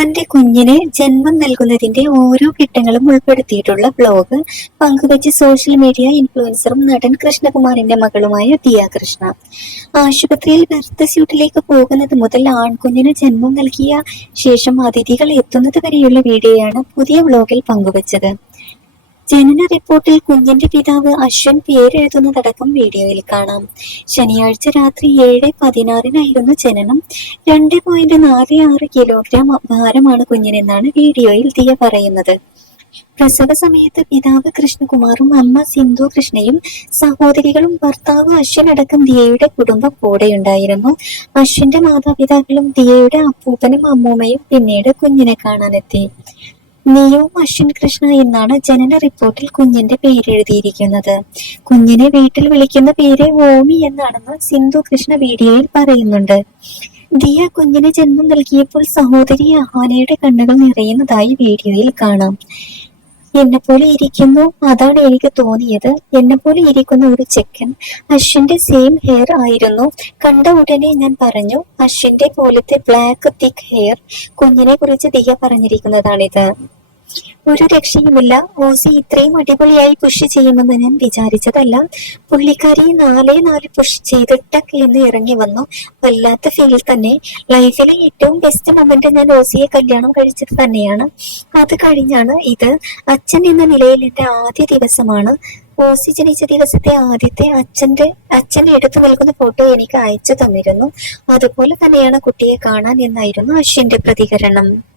തന്റെ കുഞ്ഞിന് ജന്മം നൽകുന്നതിന്റെ ഓരോ ഘട്ടങ്ങളും ഉൾപ്പെടുത്തിയിട്ടുള്ള ബ്ലോഗ് പങ്കുവച്ച് സോഷ്യൽ മീഡിയ ഇൻഫ്ലുവൻസറും നടൻ കൃഷ്ണകുമാറിന്റെ മകളുമായ ദിയ കൃഷ്ണ. ആശുപത്രിയിൽ ബർത്ത് സ്യൂട്ടിലേക്ക് പോകുന്നത് മുതൽ ആൺകുഞ്ഞിന് ജന്മം നൽകിയ ശേഷം അതിഥികൾ എത്തുന്നത് വരെയുള്ള വീഡിയോയാണ് പുതിയ ബ്ലോഗിൽ പങ്കുവച്ചത്. ജനന റിപ്പോർട്ടിൽ കുഞ്ഞിന്റെ പിതാവ് അശ്വൻ പേരെഴുതുന്നതടക്കം വീഡിയോയിൽ കാണാം. ശനിയാഴ്ച രാത്രി ഏഴ് പതിനാറിനായിരുന്നു ജനനം. രണ്ട് പോയിന്റ് നാല് ആറ് കിലോഗ്രാം ഭാരമാണ് കുഞ്ഞിനെന്നാണ് വീഡിയോയിൽ ദിയ പറയുന്നത്. പ്രസവ സമയത്ത് പിതാവ് കൃഷ്ണകുമാറും അമ്മ സിന്ധു കൃഷ്ണയും സഹോദരികളും ഭർത്താവ് അശ്വൻ അടക്കം ദിയയുടെ കുടുംബം കൂടെയുണ്ടായിരുന്നു. അശ്വിന്റെ മാതാപിതാക്കളും ദിയയുടെ അപ്പൂപ്പനും അമ്മൂമ്മയും പിന്നീട് കുഞ്ഞിനെ കാണാനെത്തി. നിയവും അശ്വിൻ കൃഷ്ണ എന്നാണ് ജനന റിപ്പോർട്ടിൽ കുഞ്ഞിന്റെ പേര് എഴുതിയിരിക്കുന്നത്. കുഞ്ഞിനെ വീട്ടിൽ വിളിക്കുന്ന പേര് ഓമി എന്നാണെന്ന് സിന്ധു കൃഷ്ണ വീഡിയോയിൽ പറയുന്നുണ്ട്. ദിയ കുഞ്ഞിന് ജന്മം നൽകിയപ്പോൾ സഹോദരി അഹാനയുടെ കണ്ണുകൾ നിറയുന്നതായി വീഡിയോയിൽ കാണാം. എന്നെ പോലെ ഇരിക്കുന്നു. അതാണ് എനിക്ക് തോന്നിയത്. എന്നെ പോലെ ഇരിക്കുന്ന ഒരു ചെക്കൻ അശ്വിന്റെ സെയിം ഹെയർ ആയിരുന്നു. കണ്ട ഉടനെ ഞാൻ പറഞ്ഞു അശ്വിന്റെ പോലത്തെ ബ്ലാക്ക് തിക്ക് ഹെയർ കുഞ്ഞിനെ കുറിച്ച് ദിയ പറഞ്ഞിരിക്കുന്നതാണിത്. ഒരു രക്ഷയുമില്ല. ഓസി ഇത്രയും അടിപൊളിയായി പുഷ് ചെയ്യുമെന്ന് ഞാൻ വിചാരിച്ചതല്ല. പുള്ളിക്കാരി നാലേ നാല് പുഷ് ചെയ്തിട്ടൊക്കെ ടക്ക് എന്ന് ഇറങ്ങി വന്നു. വല്ലാത്ത ഫീൽ തന്നെ. ലൈഫിലെ ഏറ്റവും ബെസ്റ്റ് മൊമെന്റ് ഞാൻ ഓസിയെ കല്യാണം കഴിച്ചത് തന്നെയാണ്. അത് കഴിഞ്ഞാണ് ഇത്. അച്ഛൻ എന്ന നിലയിൽ എന്റെ ആദ്യ ദിവസമാണ്. ഓസി ജനിച്ച ദിവസത്തെ ആദ്യത്തെ അച്ഛന്റെ അച്ഛന്റെ എടുത്തു നൽകുന്ന ഫോട്ടോ എനിക്ക് അയച്ചു തന്നിരുന്നു. അതുപോലെ തന്നെയാണ് കുട്ടിയെ കാണാൻ എന്നായിരുന്നു അശ്വിന്റെ പ്രതികരണം.